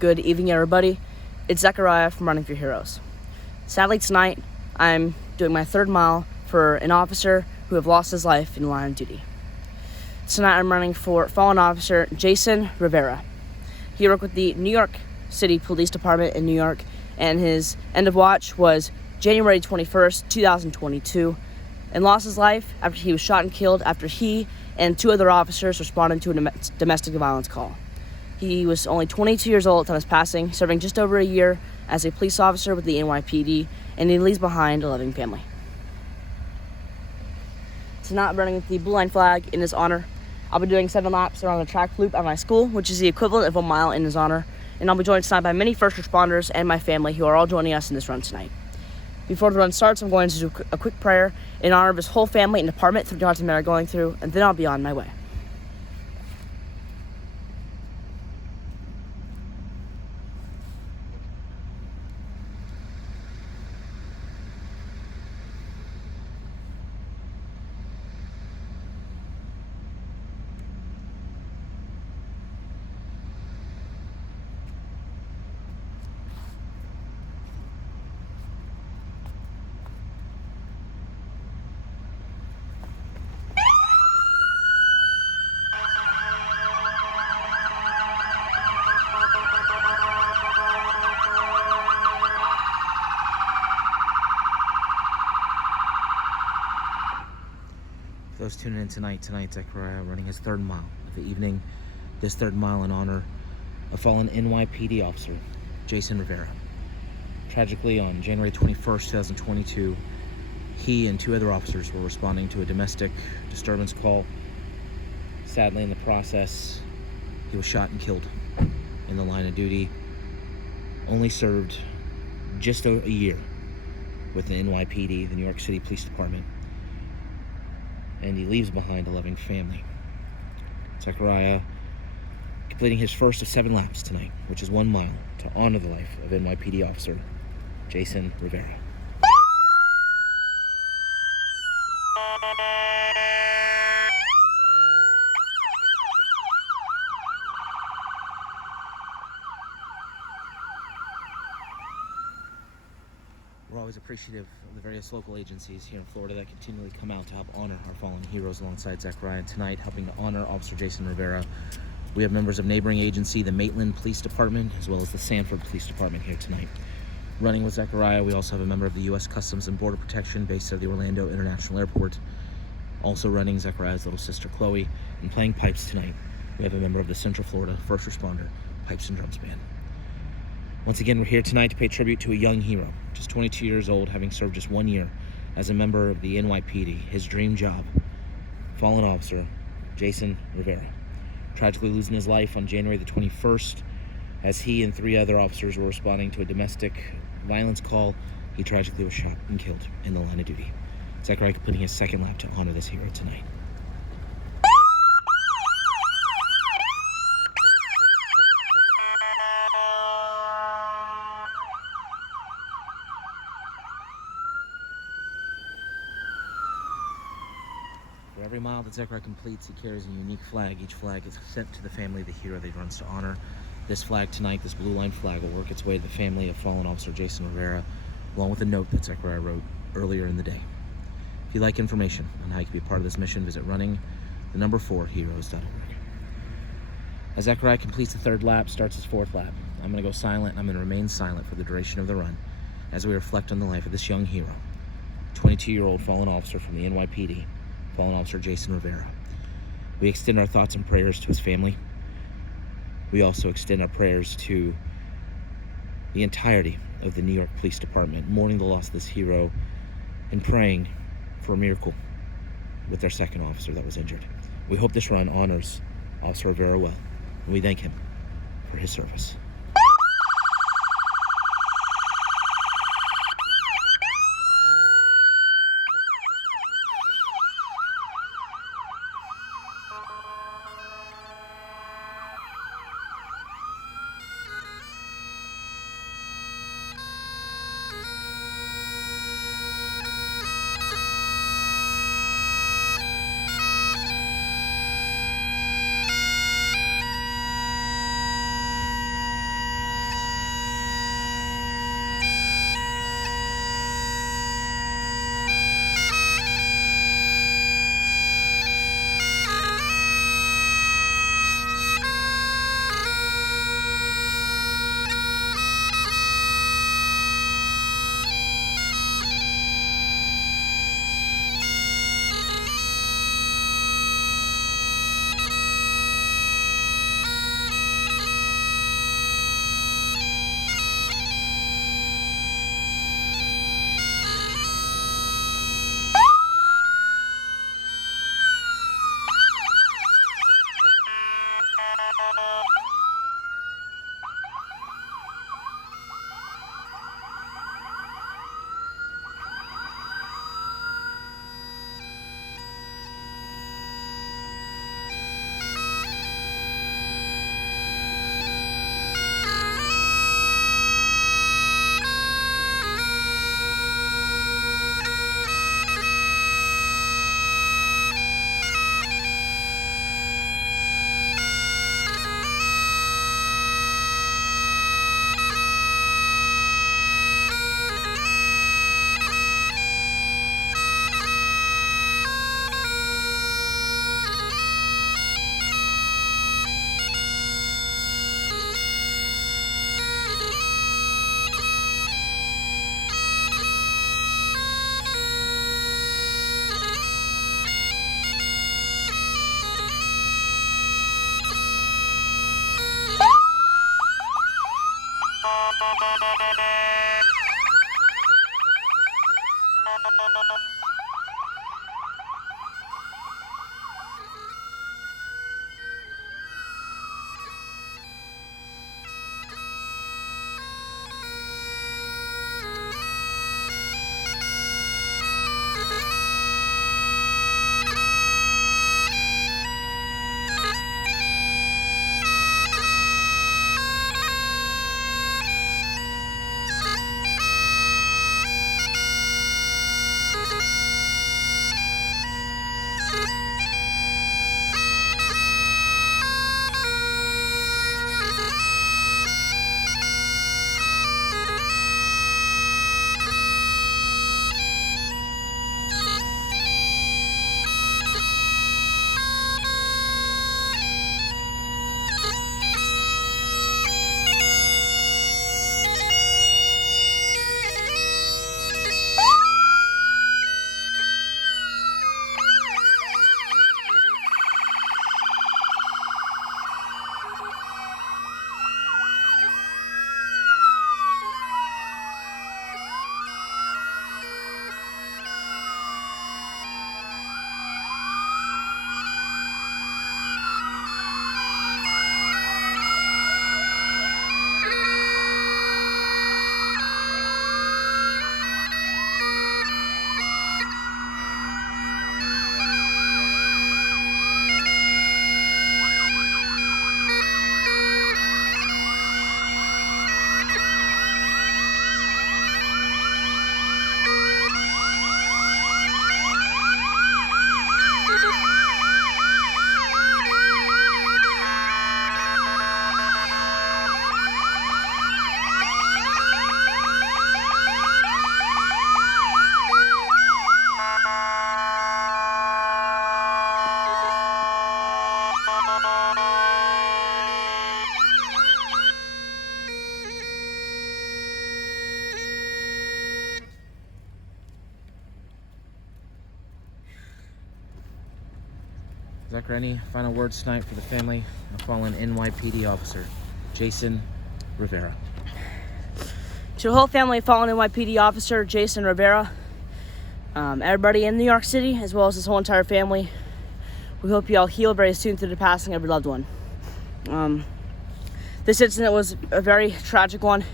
Good evening, everybody. It's Zechariah from Running for Heroes. Sadly, tonight, I'm doing my third mile for an officer who have lost his life in the line of duty. Tonight, I'm running for fallen officer Jason Rivera. He worked with the New York City Police Department in New York, and his end of watch was January 21st, 2022, and lost his life after he was shot and killed after he and two other officers responded to a domestic violence call. He was only 22 years old at the time of his passing, serving just over a year as a police officer with the NYPD, and he leaves behind a loving family. Tonight, I'm running with the blue line flag in his honor. I'll be doing 7 laps around the track loop at my school, which is the equivalent of 1 mile in his honor, and I'll be joined tonight by many first responders and my family who are all joining us in this run tonight. Before the run starts, I'm going to do a quick prayer in honor of his whole family and department through the hard time they're going through, and then I'll be on my way. For those tuning in tonight, Zechariah running his third mile of the evening. This third mile in honor of fallen NYPD officer Jason Rivera. Tragically, on January 21st, 2022, he and 2 other officers were responding to a domestic disturbance call. Sadly, in the process, he was shot and killed in the line of duty. Only served just a year with the NYPD, the New York City Police Department. And he leaves behind a loving family. Zechariah completing his first of 7 laps tonight, which is 1 mile, to honor the life of NYPD officer Jason Rivera. We're always appreciative of the various local agencies here in Florida that continually come out to help honor our fallen heroes alongside Zechariah. And tonight, helping to honor Officer Jason Rivera, we have members of neighboring agency, the Maitland Police Department, as well as the Sanford Police Department here tonight. Running with Zechariah, we also have a member of the U.S. Customs and Border Protection based at the Orlando International Airport. Also running Zechariah's little sister, Chloe, and playing pipes tonight, we have a member of the Central Florida First Responder Pipes and Drums Band. Once again, we're here tonight to pay tribute to a young hero, just 22 years old, having served just 1 year as a member of the NYPD, his dream job, fallen officer Jason Rivera. Tragically losing his life on January the 21st as he and 3 other officers were responding to a domestic violence call. He tragically was shot and killed in the line of duty. Zechariah completing his 2nd lap to honor this hero tonight. For every mile that Zechariah completes, he carries a unique flag. Each flag is sent to the family of the hero they runs to honor. This flag tonight, this blue line flag, will work its way to the family of fallen officer Jason Rivera, along with a note that Zechariah wrote earlier in the day. If you'd like information on how you can be a part of this mission, visit running4heroes.org. As Zechariah completes the 3rd lap, starts his 4th lap, I'm going to go silent. I'm going to remain silent for the duration of the run as we reflect on the life of this young hero, 22-year-old fallen officer from the NYPD, fallen officer Jason Rivera. We extend our thoughts and prayers to his family. We also extend our prayers to the entirety of the New York Police Department, mourning the loss of this hero and praying for a miracle with their 2nd officer that was injured. We hope this run honors Officer Rivera well, and we thank him for his service. Zachary, any final words tonight for the family of fallen NYPD officer Jason Rivera? To the whole family of fallen NYPD officer Jason Rivera, everybody in New York City, as well as his whole entire family, we hope you all heal very soon through the passing of your loved one. This incident was a very tragic one.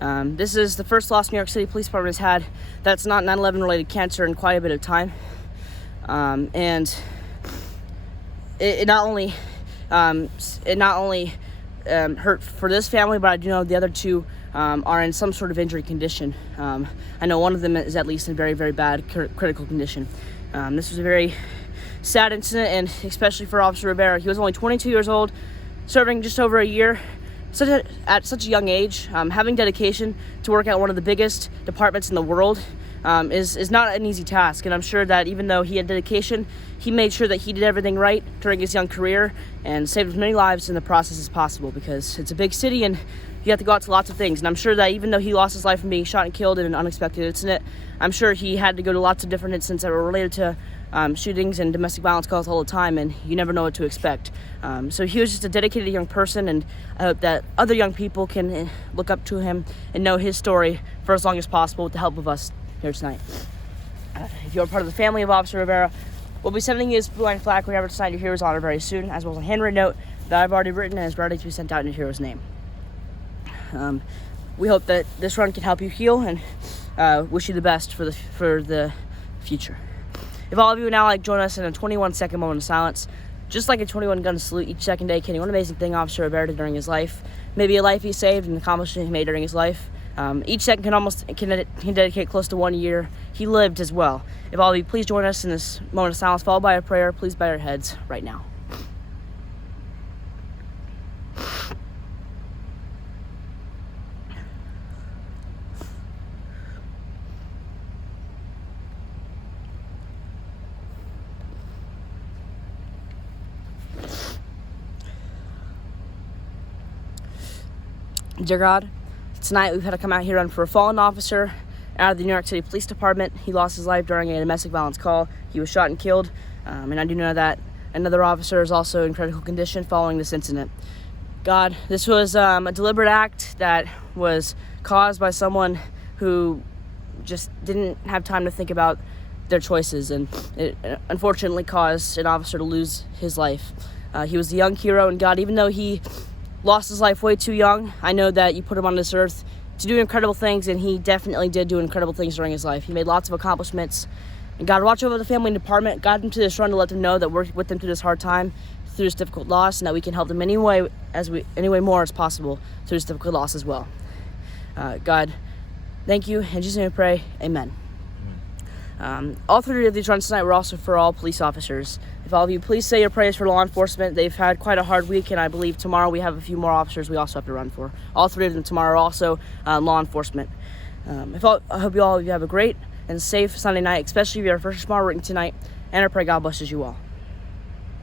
This is the first loss New York City Police Department has had that's not 9/11 related cancer in quite a bit of time. And it not only hurt for this family, but I do know the other two are in some sort of injury condition. I know one of them is at least in very, very bad critical condition. This was a very sad incident, and especially for Officer Rivera. He was only 22 years old, serving just over a year, at such a young age. Having dedication to work at one of the biggest departments in the world is not an easy task, and I'm sure that even though he had dedication, he made sure that he did everything right during his young career and saved as many lives in the process as possible, because it's a big city and you have to go out to lots of things. And I'm sure that even though he lost his life from being shot and killed in an unexpected incident, I'm sure he had to go to lots of different incidents that were related to shootings and domestic violence calls all the time, and you never know what to expect. So he was just a dedicated young person, and I hope that other young people can look up to him and know his story for as long as possible with the help of us here tonight. If you're part of the family of Officer Rivera, we'll be sending you his blue line flag whenever to sign your hero's honor very soon, as well as a handwritten note that I've already written and is ready to be sent out in your hero's name. We hope that this run can help you heal, and wish you the best for the future. If all of you would now like to join us in a 21-second moment of silence, just like a 21-gun salute each second dedicating one amazing thing Officer Rivera did during his life, maybe a life he saved and an accomplishment he made during his life. Each second can dedicate close to 1 year he lived as well. If all of you please join us in this moment of silence, followed by a prayer, please bow your heads right now. Dear God, tonight we've had to come out here and for a fallen officer out of the New York City Police Department. He lost his life during a domestic violence call. He was shot and killed, and I do know that another officer is also in critical condition following this incident. God, this was a deliberate act that was caused by someone who just didn't have time to think about their choices, and it unfortunately caused an officer to lose his life. He was a young hero, and God, even though he lost his life way too young, I know that you put him on this earth to do incredible things, and he definitely did do incredible things during his life. He made lots of accomplishments, and God, watch over the family and department, guide them to this run to let them know that we're with them through this hard time, through this difficult loss, and that we can help them any way more as possible through this difficult loss as well. God, thank you. In Jesus' name we pray, amen. All three of these runs tonight were also for all police officers. If all of you please say your prayers for law enforcement. They've had quite a hard week, and I believe tomorrow we have a few more officers we also have to run for. All three of them tomorrow are also law enforcement. I hope you all have a great and safe Sunday night, especially if you're a first responder working tonight, and I pray God blesses you all.